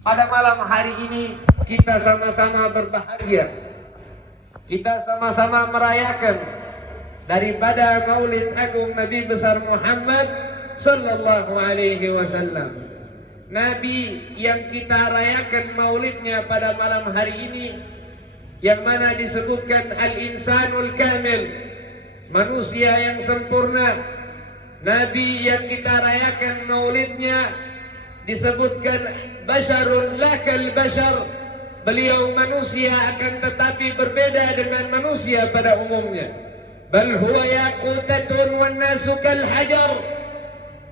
Pada malam hari ini kita sama-sama berbahagia. Kita sama-sama merayakan daripada Maulid Agung Nabi besar Muhammad sallallahu alaihi wasallam. Nabi yang kita rayakan maulidnya pada malam hari ini, yang mana disebutkan al-insanul kamil, manusia yang sempurna. Nabi yang kita rayakan maulidnya disebutkan basyarun lakal basyar, beliau manusia akan tetapi berbeda dengan manusia pada umumnya. Bal huwa yaqutatun wan nasu kal hajar.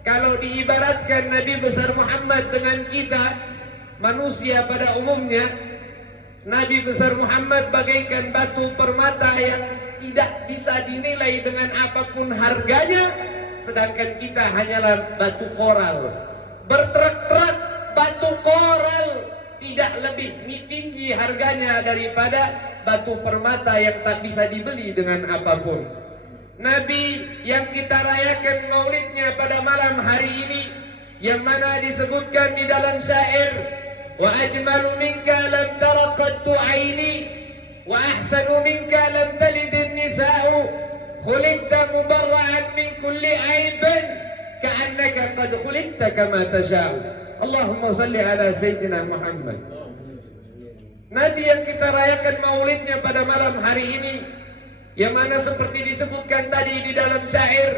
Kalau diibaratkan Nabi besar Muhammad dengan kita manusia pada umumnya, Nabi besar Muhammad bagaikan batu permata yang tidak bisa dinilai dengan apapun harganya, sedangkan kita hanyalah batu koral. Berterak-terak batu koral tidak lebih tinggi harganya daripada batu permata yang tak bisa dibeli dengan apapun. Nabi yang kita rayakan maulidnya pada malam hari ini, yang mana disebutkan di dalam syair, wa ajmalu minka lam tara qattu aini wa ahsanu minka lam talid an-nisa'u khuliqta mubarra'an min kulli aibin ka'annaka qad khuliqta kama tasha'u. Allahumma salli ala Sayyidina Muhammad. Nabi yang kita rayakan maulidnya pada malam hari ini, yang mana seperti disebutkan tadi di dalam syair,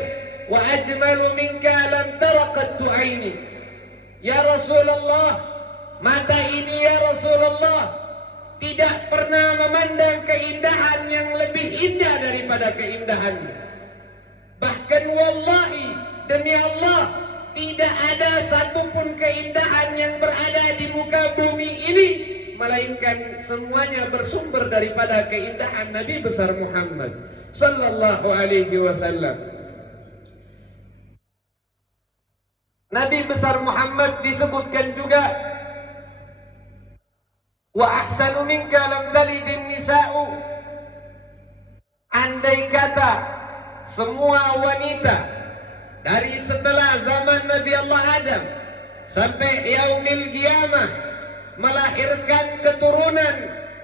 wa ajmalu minka lam tara qattu aini. Ya Rasulullah, mata ini ya Rasulullah tidak pernah memandang keindahan yang lebih indah daripada keindahanmu. Bahkan wallahi, demi Allah, tidak ada satupun keindahan yang berada di muka bumi ini melainkan semuanya bersumber daripada keindahan Nabi besar Muhammad sallallahu alaihi wasallam. Nabi besar Muhammad disebutkan juga, wa ahsanu minka lam talidin nisa'u. Andai kata semua wanita dari setelah zaman Nabi Allah Adam sampai yaumil qiyamah melahirkan keturunan,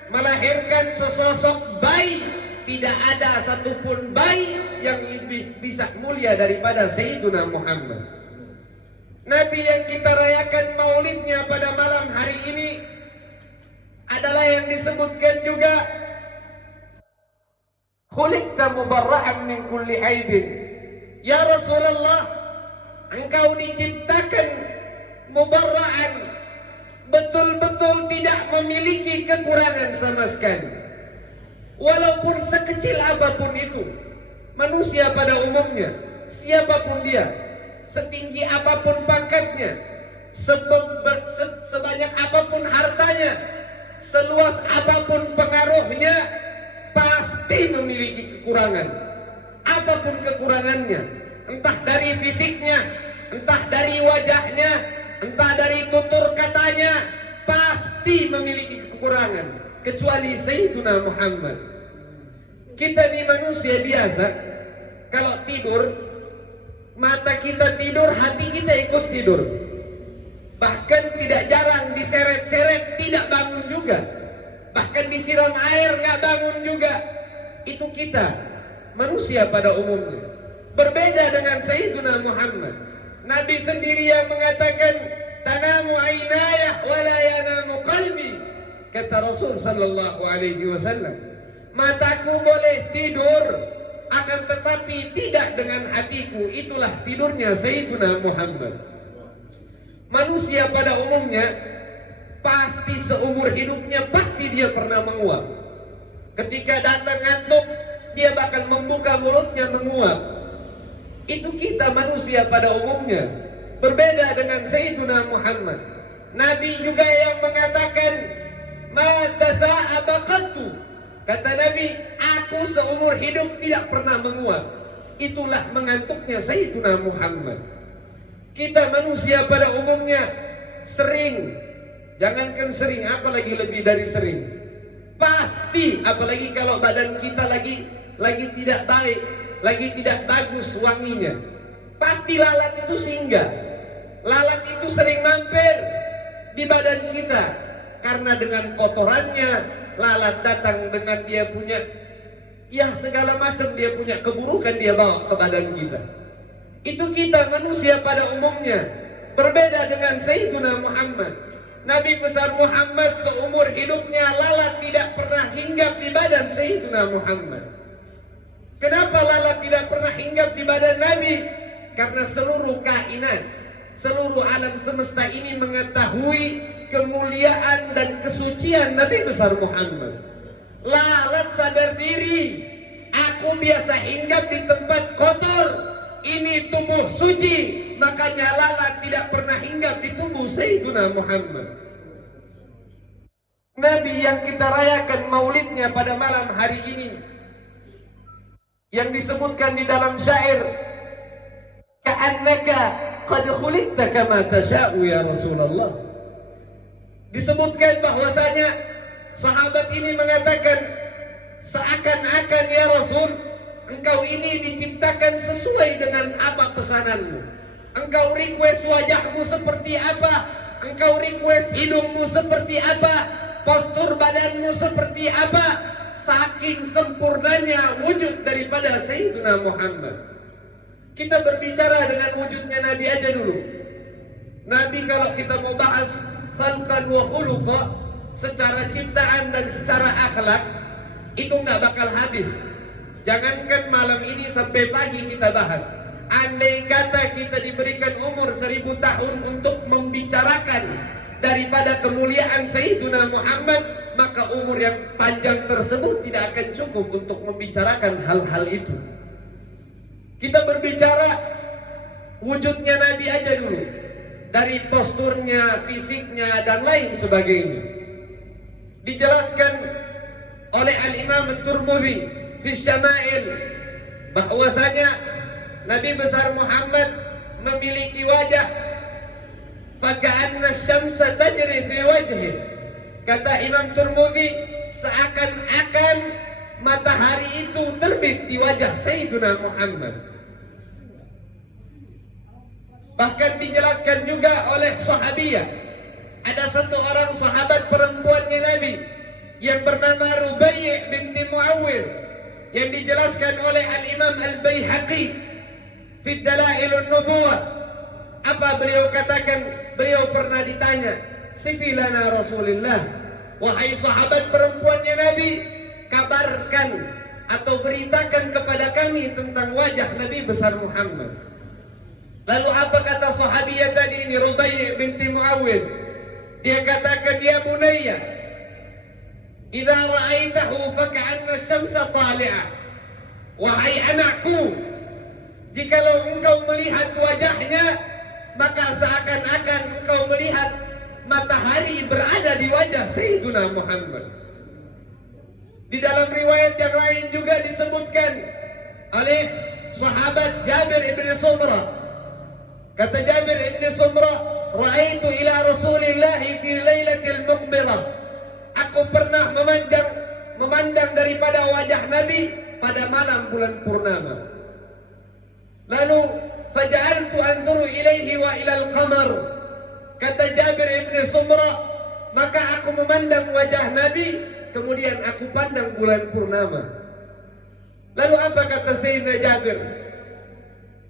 melahirkan sesosok bayi, tidak ada satupun bayi yang lebih bisa mulia daripada Sayyiduna Muhammad. Nabi yang kita rayakan maulidnya pada malam hari ini adalah yang disebutkan juga, khuliqta mubarra'an min kulli aibin. Ya Rasulullah, engkau diciptakan mubarra'an, betul-betul tidak memiliki kekurangan sama sekali. Walaupun sekecil apapun itu, manusia pada umumnya, siapapun dia, setinggi apapun pangkatnya, sebanyak apapun hartanya, seluas apapun pengaruhnya, pasti memiliki kekurangan. Apapun kekurangannya, entah dari fisiknya, entah dari wajahnya, entah dari tutur katanya, pasti memiliki kekurangan, kecuali Sayyiduna Muhammad. Kita ini manusia biasa, kalau tidur, mata kita tidur, hati kita ikut tidur. Bahkan tidak jarang diseret-seret, tidak bangun juga. Bahkan disiram air, nggak bangun juga. Itu kita, manusia pada umumnya. Berbeda dengan Sayyiduna Muhammad. Nabi sendiri yang mengatakan, tanamu aynaya wala yanamu qalbi. Kata Rasul sallallahu alaihi wasallam, mataku boleh tidur, akan tetapi tidak dengan hatiku. Itulah tidurnya Sayyiduna Muhammad. Manusia pada umumnya pasti seumur hidupnya pasti dia pernah menguap. Ketika datang ngantuk, dia bakal membuka mulutnya menguap. Itu kita manusia pada umumnya. Berbeda dengan Sayyiduna Muhammad. Nabi juga yang mengatakan, ma tatha'aba qattu. Kata Nabi, aku seumur hidup tidak pernah menguap. Itulah mengantuknya Sayyiduna Muhammad. Kita manusia pada umumnya sering, jangankan sering, apalagi lebih dari sering, pasti, apalagi kalau badan kita lagi tidak baik, lagi tidak bagus wanginya, pasti lalat itu singgah. Lalat itu sering mampir di badan kita. Karena dengan kotorannya, lalat datang dengan dia punya, ya segala macam dia punya keburukan dia bawa ke badan kita. Itu kita manusia pada umumnya. Berbeda dengan Sayyiduna Muhammad. Nabi besar Muhammad seumur hidupnya lalat tidak pernah hinggap di badan Sayyiduna Muhammad. Kenapa lalat tidak pernah hinggap di badan Nabi? Karena seluruh kainat, seluruh alam semesta ini mengetahui kemuliaan dan kesucian Nabi besar Muhammad. Lalat sadar diri, aku biasa hinggap di tempat kotor, ini tubuh suci, makanya lalat tidak pernah hinggap di tubuh Sayyiduna Muhammad. Nabi yang kita rayakan maulidnya pada malam hari ini, yang disebutkan di dalam syair, ka'annaka qad khuliqta kama tasha'u ya Rasulullah. Disebutkan bahwasanya sahabat ini mengatakan, seakan-akan ya Rasul, engkau ini diciptakan sesuai dengan apa pesananmu. Engkau request wajahmu seperti apa, engkau request hidungmu seperti apa, postur badanmu seperti apa. Saking sempurnanya wujud daripada Sayyidina Muhammad. Kita berbicara dengan wujudnya Nabi aja dulu. Nabi kalau kita mau bahas khalqan wa khuluqa, secara ciptaan dan secara akhlak, itu nggak bakal habis. Jangankan malam ini sampai pagi kita bahas. Andai kata kita diberikan umur 1000 tahun untuk membicarakan daripada kemuliaan Sayyidina Muhammad, maka umur yang panjang tersebut tidak akan cukup untuk membicarakan hal-hal itu. Kita berbicara wujudnya Nabi aja dulu, dari posturnya, fisiknya, dan lain sebagainya. Dijelaskan oleh Al-Imam At-Tirmidzi fi Syama'il bahwasanya Nabi besar Muhammad memiliki wajah faka'anna syamsa tajri fi wajhi. Kata Imam Tirmidzi, seakan-akan matahari itu terbit di wajah Sayyidina Muhammad. Bahkan dijelaskan juga oleh sahabiyah, ada satu orang sahabat perempuannya Nabi yang bernama Rubai' binti Muawwidh, yang dijelaskan oleh Al-Imam Al-Baihaqi fi Dalailun Nubuwah. Apa beliau katakan? Beliau pernah ditanya, sifilana Rasulullah, wahai sahabat perempuannya Nabi, kabarkan atau beritakan kepada kami tentang wajah Nabi besar Muhammad. Lalu apa kata sahabiyah tadi ini, Rubai' binti Muawwidh? Dia katakan, ya bunayya, idza ra'aitahu faka'anna syamsa tali'ah. Wahai anakku, jikalau engkau melihat wajahnya, maka seakan-akan engkau melihat matahari berada di wajah Sayyidina Muhammad. Di dalam riwayat yang lain juga disebutkan oleh sahabat Jabir ibn Sumrah. Kata Jabir ibn Sumrah, ra'aitu ila Rasulillah fi lailatil muqbirah. Aku pernah memandang daripada wajah Nabi pada malam bulan purnama. Lalu faja'altu anzuru ilaihi wa ilal qamar. Kata Jabir ibn Sumrah, maka aku memandang wajah Nabi, kemudian aku pandang bulan purnama. Lalu apa kata Sayyidina Jabir?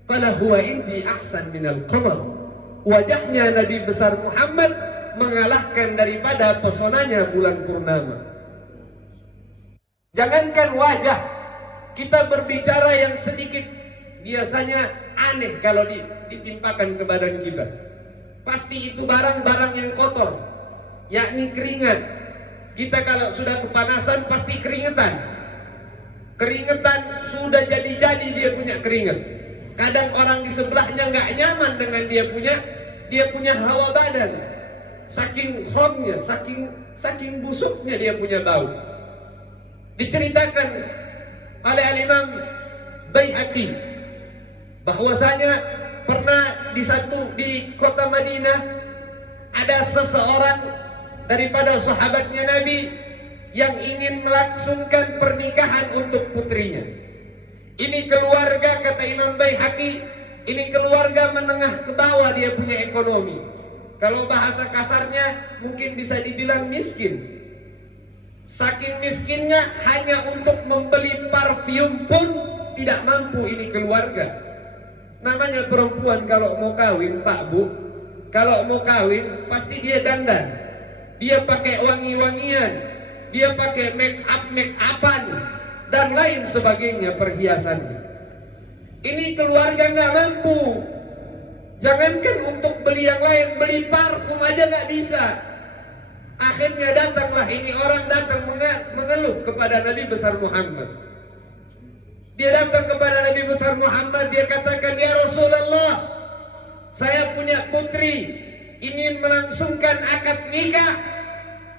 Fala huwa indi ahsan minal qamar. Wajahnya Nabi besar Muhammad mengalahkan daripada pesonanya bulan purnama. Jangankan wajah, kita berbicara yang sedikit biasanya aneh kalau ditimpakan ke badan kita. Pasti itu barang-barang yang kotor, yakni keringat. Kita kalau sudah kepanasan pasti keringetan. Keringetan sudah jadi-jadi dia punya keringat. Kadang orang di sebelahnya nggak nyaman dengan dia punya hawa badan. Saking khomnya, saking busuknya dia punya bau. Diceritakan oleh Al-Imam Baihaqi bahwasanya pernah di kota Madinah ada seseorang daripada sahabatnya Nabi yang ingin melangsungkan pernikahan untuk putrinya. Ini keluarga, kata Imam Baihaqi, ini keluarga menengah ke bawah dia punya ekonomi. Kalau bahasa kasarnya mungkin bisa dibilang miskin. Saking miskinnya hanya untuk membeli parfum pun tidak mampu ini keluarga. Namanya perempuan kalau mau kawin, Pak Bu, kalau mau kawin pasti dia dandan. Dia pakai wangi-wangian, dia pakai make upan dan lain sebagainya perhiasannya. Ini keluarga nggak mampu. Jangankan untuk beli yang lain, beli parfum aja nggak bisa. Akhirnya datanglah ini orang datang mengeluh kepada Nabi besar Muhammad. Dia datang kepada Nabi besar Muhammad, dia katakan, "Ya Rasulullah, saya punya putri, ingin melangsungkan akad nikah,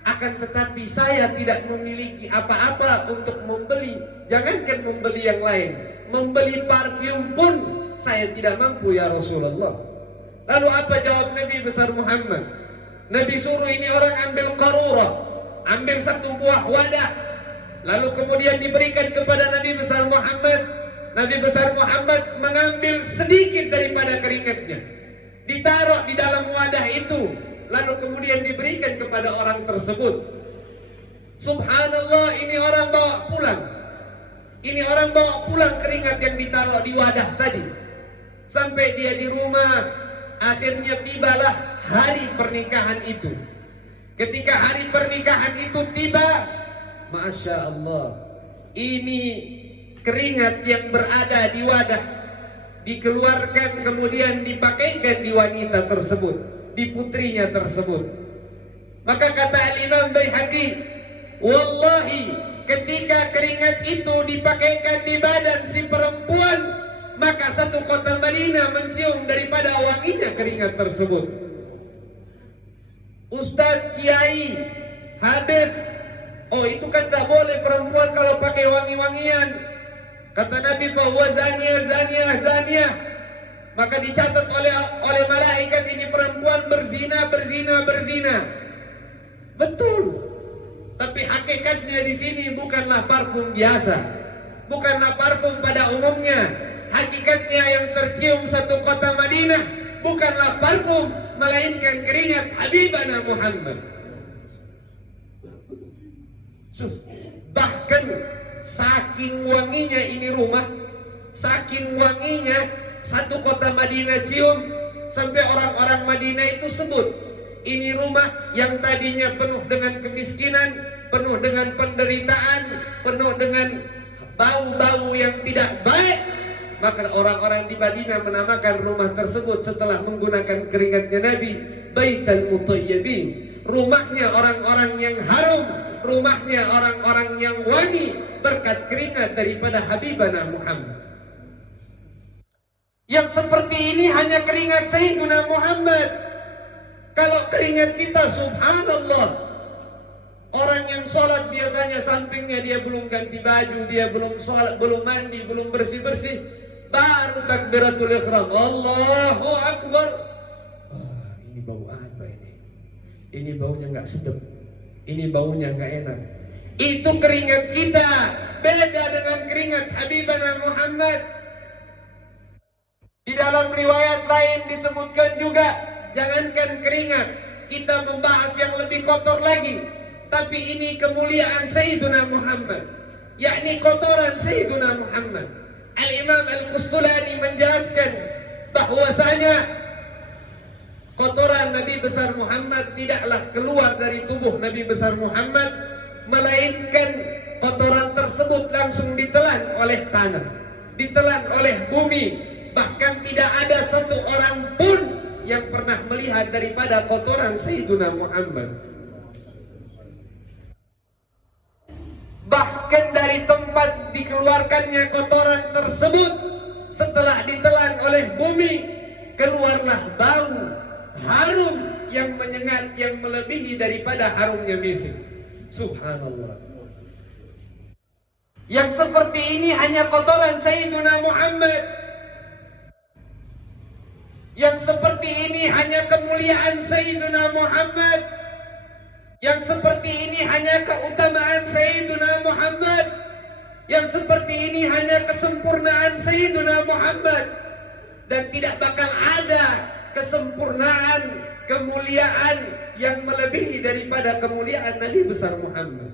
akan tetapi saya tidak memiliki apa-apa untuk membeli. Jangankan membeli yang lain, membeli parfum pun saya tidak mampu ya Rasulullah." Lalu apa jawab Nabi besar Muhammad? Nabi suruh ini orang ambil qarurah, ambil satu buah wadah, lalu kemudian diberikan kepada Nabi besar Muhammad. Nabi besar Muhammad mengambil sedikit daripada keringatnya, ditaruh di dalam wadah itu, lalu kemudian diberikan kepada orang tersebut. Subhanallah, ini orang bawa pulang. Ini orang bawa pulang keringat yang ditaruh di wadah tadi. Sampai dia di rumah, akhirnya tibalah hari pernikahan itu. Ketika hari pernikahan itu tiba, Masya Allah, ini keringat yang berada di wadah dikeluarkan kemudian dipakaikan di wanita tersebut, di putrinya tersebut. Maka kata Al-Imam Baihaqi, wallahi ketika keringat itu dipakaikan di badan si perempuan, maka satu kota Madinah mencium daripada wanginya keringat tersebut. Ustadz, Kiai, Habib, oh itu kan gak boleh perempuan kalau pakai wangi-wangian. Kata Nabi, fahuwa zaniyah, zaniyah, zaniyah. Maka dicatat oleh malaikat ini perempuan berzina, berzina, berzina. Betul. Tapi hakikatnya di sini bukanlah parfum biasa, bukanlah parfum pada umumnya. Hakikatnya yang tercium satu kota Madinah bukanlah parfum, melainkan keringat Habibana Muhammad. Bahkan saking wanginya ini rumah, saking wanginya satu kota Madinah cium, sampai orang-orang Madinah itu sebut, ini rumah yang tadinya penuh dengan kemiskinan, penuh dengan penderitaan, penuh dengan bau-bau yang tidak baik. Maka orang-orang di Madinah menamakan rumah tersebut setelah menggunakan keringatnya Nabi, Baitul Mutayyibin, rumahnya orang-orang yang harum, rumahnya orang-orang yang wangi berkat keringat daripada Habibana Muhammad. Yang seperti ini hanya keringat Sayyidina Muhammad. Kalau keringat kita, subhanallah, orang yang sholat biasanya sampingnya dia belum ganti baju, dia belum sholat, belum mandi, belum bersih-bersih, baru takbiratul ihram, Allahu Akbar. Ini bau apa ini? Ini baunya nggak sedap, ini baunya nggak enak. Itu keringat kita, beda dengan keringat Habibana Muhammad. Di dalam riwayat lain disebutkan juga, jangankan keringat, kita membahas yang lebih kotor lagi, tapi ini kemuliaan Sayyiduna Muhammad, yakni kotoran Sayyiduna Muhammad. Al-Imam Al-Qustulani menjelaskan bahwasanya kotoran Nabi besar Muhammad tidaklah keluar dari tubuh Nabi besar Muhammad, melainkan kotoran tersebut langsung ditelan oleh tanah, ditelan oleh bumi. Bahkan tidak ada satu orang pun yang pernah melihat daripada kotoran Sayyiduna Muhammad. Bahkan dari tempat dikeluarkannya kotoran tersebut, setelah ditelan oleh bumi, keluarlah bau harum yang menyengat, yang melebihi daripada harumnya misik. Subhanallah. Yang seperti ini hanya kotoran Sayyiduna Muhammad. Yang seperti ini hanya kemuliaan Sayyiduna Muhammad. Yang seperti ini hanya keutamaan Sayyiduna Muhammad. Yang seperti ini hanya kesempurnaan Sayyiduna Muhammad. Dan tidak bakal ada kesempurnaan, kemuliaan yang melebihi daripada kemuliaan Nabi besar Muhammad.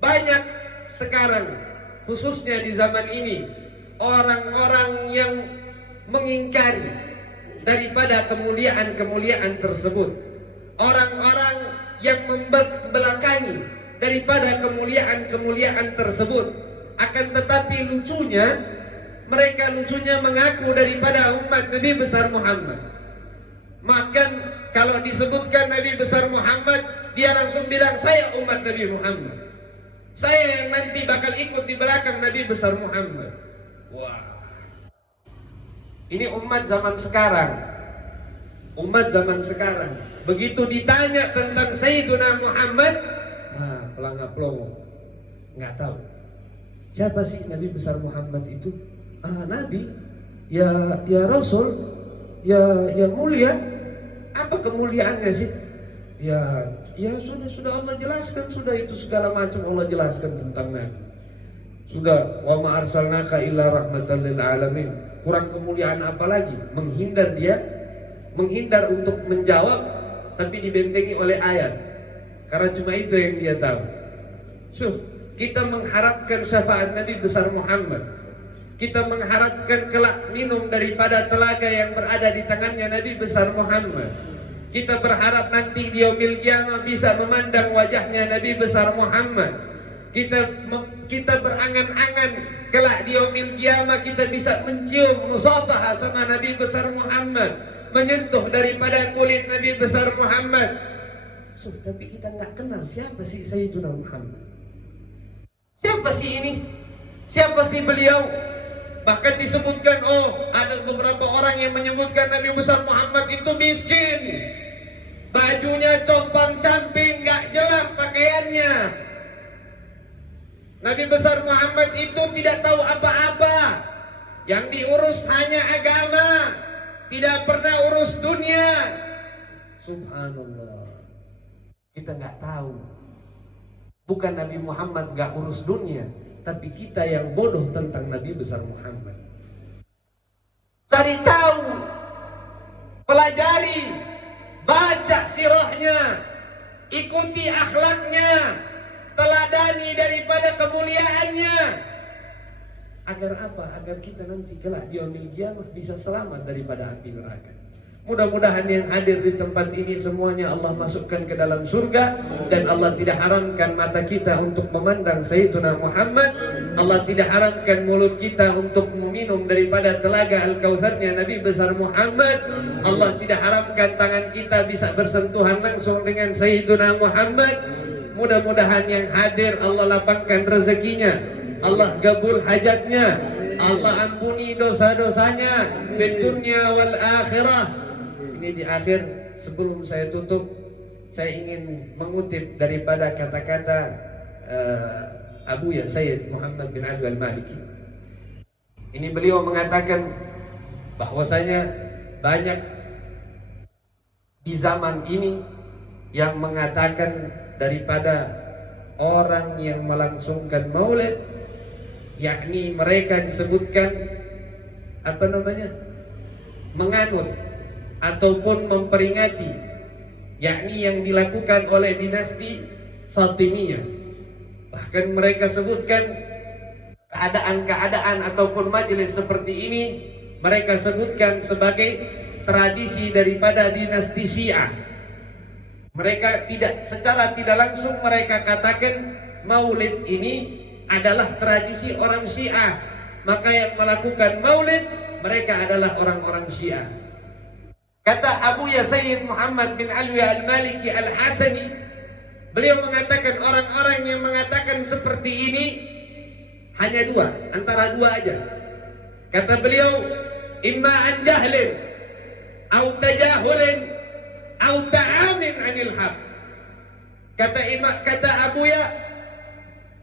Banyak sekarang, khususnya di zaman ini, orang-orang yang mengingkari daripada kemuliaan-kemuliaan tersebut. Orang-orang yang membelakangi daripada kemuliaan-kemuliaan tersebut. Akan tetapi lucunya, mereka lucunya mengaku daripada umat Nabi besar Muhammad. Bahkan kalau disebutkan Nabi besar Muhammad, dia langsung bilang, saya umat Nabi Muhammad. Saya yang nanti bakal ikut di belakang Nabi besar Muhammad. Wah. Ini umat zaman sekarang. Umat zaman sekarang. Begitu ditanya tentang Sayyiduna Muhammad, pelangap-pelongo, nggak tahu. Siapa sih Nabi besar Muhammad itu? Nabi, ya Rasul, ya mulia. Apa kemuliaannya sih? Ya sudah Allah jelaskan, sudah itu segala macam Allah jelaskan tentang Nabi. Sudah, wa ma arsalnaka illa rahmatan lil alamin. Kurang kemuliaan apa lagi? Menghindar untuk menjawab, tapi dibentengi oleh ayat. Karena cuma itu yang dia tahu. Kita mengharapkan syafaat Nabi besar Muhammad. Kita mengharapkan kelak minum daripada telaga yang berada di tangannya Nabi besar Muhammad. Kita berharap nanti di yaumil qiyamah bisa memandang wajahnya Nabi besar Muhammad. Kita berangan-angan kelak di yaumil qiyamah kita bisa mencium musafahah sama Nabi besar Muhammad, menyentuh daripada kulit Nabi besar Muhammad. Tapi kita nggak kenal siapa sih Sayyiduna Muhammad. Siapa sih ini? Siapa sih beliau? Bahkan disebutkan, ada beberapa orang yang menyebutkan Nabi besar Muhammad itu miskin, bajunya compang-camping, gak jelas pakaiannya. Nabi besar Muhammad itu tidak tahu apa-apa, yang diurus hanya agama, tidak pernah urus dunia. Subhanallah, kita gak tahu. Bukan Nabi Muhammad gak urus dunia, tapi kita yang bodoh tentang Nabi besar Muhammad. Cari tahu, pelajari, baca sirahnya, ikuti akhlaknya, teladani daripada kemuliaannya. Agar apa? Agar kita nanti kelak di yaumil qiyamah bisa selamat daripada api neraka. Mudah-mudahan yang hadir di tempat ini semuanya Allah masukkan ke dalam surga, dan Allah tidak haramkan mata kita untuk memandang Sayyiduna Muhammad. Allah tidak haramkan mulut kita untuk meminum daripada telaga Al-Kautsarnya Nabi besar Muhammad. Allah tidak haramkan tangan kita bisa bersentuhan langsung dengan Sayyiduna Muhammad. Mudah-mudahan yang hadir Allah lapangkan rezekinya, Allah gabul hajatnya, Allah ampuni dosa-dosanya di dunia wal akhirah. Ini di akhir, sebelum saya tutup, saya ingin mengutip daripada kata-kata Abuya Sayyid Muhammad bin Ali al-Maliki. Ini beliau mengatakan bahwasanya banyak di zaman ini yang mengatakan daripada orang yang melangsungkan maulid, yakni mereka disebutkan menganut ataupun memperingati, yakni yang dilakukan oleh dinasti Fatimiyah. Bahkan mereka sebutkan keadaan-keadaan ataupun majelis seperti ini mereka sebutkan sebagai tradisi daripada dinasti Syiah. Mereka secara tidak langsung mereka katakan maulid ini adalah tradisi orang Syiah. Maka yang melakukan maulid mereka adalah orang-orang Syiah. Kata Abuya Sayyid Muhammad bin Ali al-Maliki al-Hasani, beliau mengatakan orang-orang yang mengatakan seperti ini hanya dua, antara dua aja. Kata beliau, imma an jahlin au tajahulin au ta'amin anil haq. Kata Abuya,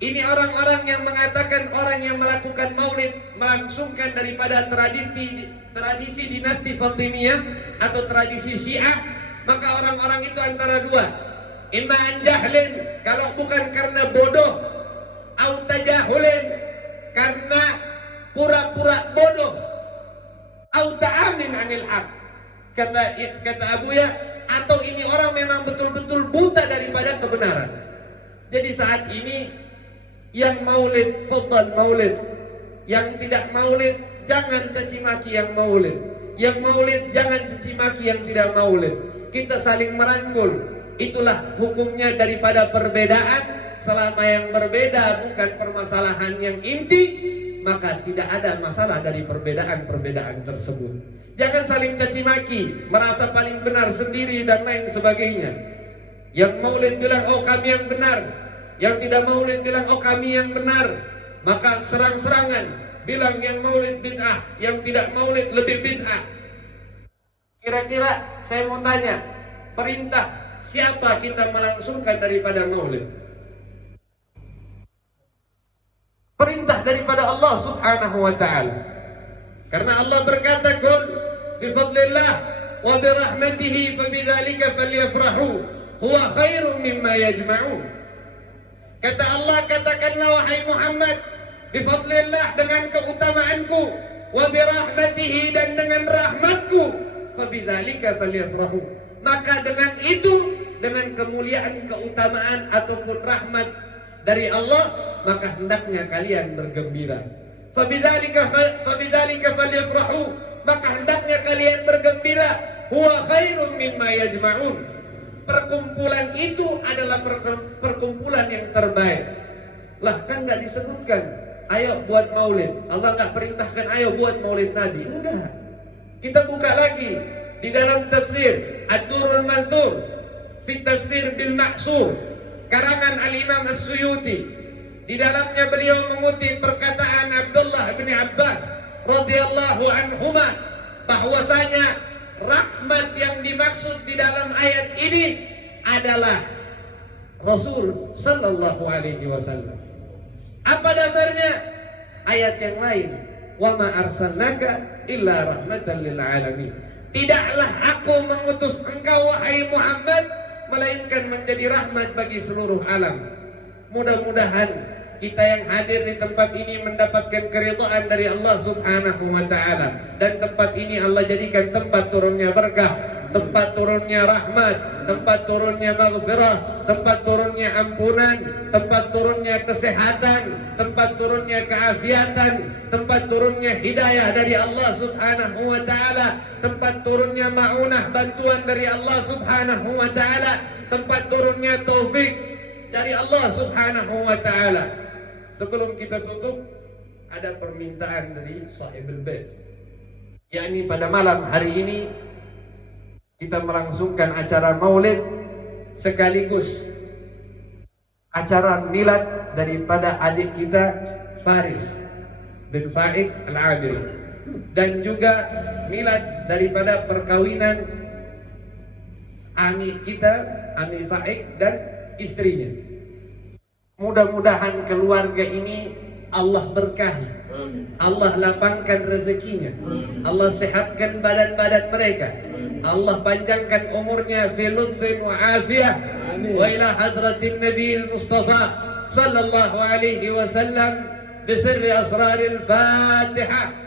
ini orang-orang yang mengatakan orang yang melakukan maulid melangsungkan daripada tradisi dinasti Fatimiyah atau tradisi Syiah, maka orang-orang itu antara dua, imma an jahlin, kalau bukan karena bodoh, au tajahulin, karena pura-pura bodoh, au ta'amin anil haq, Kata Abuya, atau ini orang memang betul-betul buta daripada kebenaran. Jadi saat ini yang maulid, fadhal maulid. Yang tidak maulid, jangan caci maki yang maulid. Yang maulid, jangan caci maki yang tidak maulid. Kita saling merangkul. Itulah hukumnya daripada perbedaan. Selama yang berbeda bukan permasalahan yang inti, maka tidak ada masalah dari perbedaan-perbedaan tersebut. Jangan saling caci maki, merasa paling benar sendiri dan lain sebagainya. Yang maulid bilang, oh kami yang benar. Yang tidak maulid bilang, oh kami yang benar. Maka serang-serangan, bilang yang maulid bid'ah, yang tidak maulid lebih bid'ah. Kira-kira saya mau tanya, perintah siapa kita melangsungkan daripada maulid? Perintah daripada Allah Subhanahu wa ta'ala. Karena Allah berkata, "Qul bi fadlillah wa bi rahmatihi fa bidzalika falyafrahu huwa khairum mimma yajma'un." Kata Allah, katakanlah wahai Muhammad, bi fadlillah, dengan keutamaanku, wa bi rahmatihi, dan dengan rahmatku, fa bidzalika falyafrahu. Maka dengan itu, dengan kemuliaan, keutamaan ataupun rahmat dari Allah, maka hendaknya kalian bergembira. Fabidzalika falyafrahu, maka hendaknya kalian bergembira. Huwa khairum mimma yajma'un. Perkumpulan itu adalah perkumpulan yang terbaik. Lah kan nggak disebutkan, ayo buat maulid. Allah nggak perintahkan ayo buat maulid Nabi. Enggak. Kita buka lagi di dalam tafsir Ad-Durrul Mansur fi tafsir bil Ma'sur, karangan Al-Imam As-Suyuti. Di dalamnya beliau mengutip perkataan Abdullah bin Abbas radhiyallahu anhuma, bahwasanya rahmat yang dimaksud di dalam ayat ini adalah Rasul sallallahu alaihi wasallam. Apa dasarnya? Ayat yang lain, wa ma arsalnaka illa rahmatan lil alamin. Tidaklah aku mengutus engkau wahai Muhammad melainkan menjadi rahmat bagi seluruh alam. Mudah-mudahan kita yang hadir di tempat ini mendapatkan keridhaan dari Allah Subhanahu wa ta'ala. Dan tempat ini Allah jadikan tempat turunnya berkah, tempat turunnya rahmat, tempat turunnya maghfirah, tempat turunnya ampunan, tempat turunnya kesehatan, tempat turunnya keafiatan, tempat turunnya hidayah dari Allah Subhanahu wa ta'ala, tempat turunnya ma'unah, bantuan dari Allah Subhanahu wa ta'ala, tempat turunnya taufik dari Allah Subhanahu wa ta'ala. Sebelum kita tutup, ada permintaan dari Sahibul Bait, yakni pada malam hari ini kita melangsungkan acara maulid sekaligus acara milad daripada adik kita Faris bin Faik Al-Abid, dan juga milad daripada perkawinan Ami kita, Ami Faik dan istrinya. Mudah-mudahan keluarga ini Allah berkahi, Allah lapangkan rezekinya, Allah sehatkan badan-badan mereka, Allah panjangkan umurnya fi lutfin wa afiyah, wa ila hadratin Nabi Mustafa sallallahu alaihi wasallam bi sirri asraril Fatihah.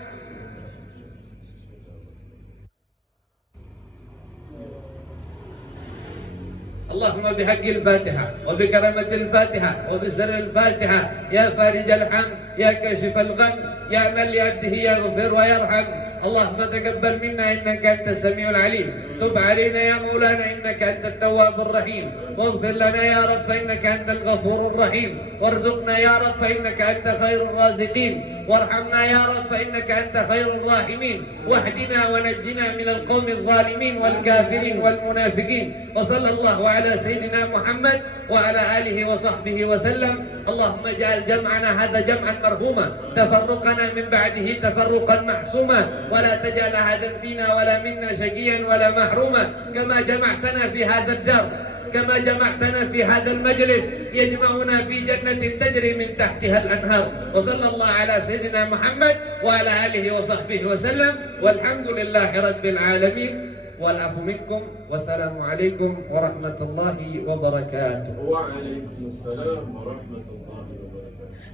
اللهم بحق الفاتحة وبكرامة الفاتحة وبسر الفاتحة يا فارج الحم يا كاشف الغم يا من لعبده يغفر ويرحم. اللهم تقبل منا إنك أنت السميع العليم، تب علينا يا مولانا إنك أنت التواب الرحيم، واغفر لنا يا رب فإنك أنت الغفور الرحيم، وارزقنا يا رب فإنك أنت خير الرازقين، وارحمنا يا رب فإنك أنت خير الراحمين، واهدنا ونجنا من القوم الظالمين والكافرين والمنافقين. وصلى الله على سيدنا محمد وعلى آله وصحبه وسلم. اللهم اجعل جمعنا هذا جمعا مرحوما، تفرقنا من بعده تفرقا معصوما، ولا تجعل أحدا فينا ولا منا شقيا ولا محروما، كما جمعتنا في هذا الدار، كما جمعتنا في هذا المجلس يجمعنا في جنة تجري من تحتها الأنهار. وصلى الله على سيدنا محمد وعلى آله وصحبه وسلم، والحمد لله رب العالمين، والعفو منكم، والسلام عليكم ورحمة الله وبركاته. وعليكم السلام ورحمة الله وبركاته.